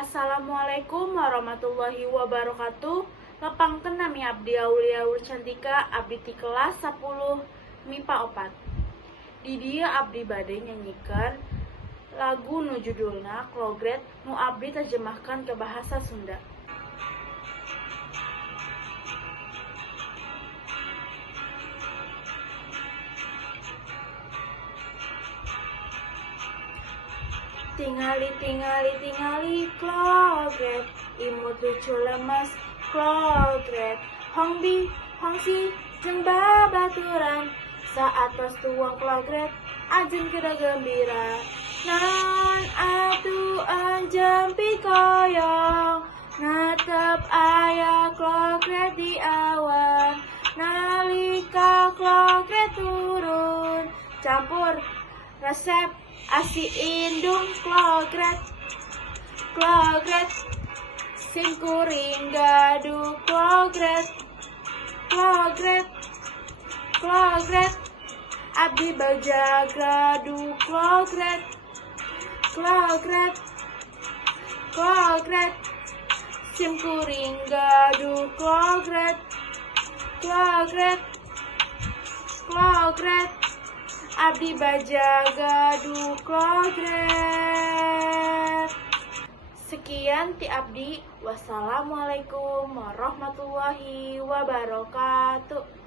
Assalamualaikum warahmatullahi wabarakatuh. Lepangkeun nami abdi Aulia Cantika, abdi ti kelas 10 MIPA 4. Di dia abdi bade nyanyikan lagu nu judulna Klogret nu abdi terjemahkan ke bahasa Sunda. Tingali klogret, imut lucu lemes klogret, hongsi jeung babaturan, saat pas tuang klogret, ajeun keda gembira. Naon atuh anjeun pikoyong, natep aya klogret di awan, nalika klogret turun, campur resep asi indung klogret, sing kuring gaduh klogret, abdi baja gaduh klogret, sim kuring gaduh klogret, abdi baja gaduh klogret. Sekian ti abdi. Wassalamualaikum warahmatullahi wabarakatuh.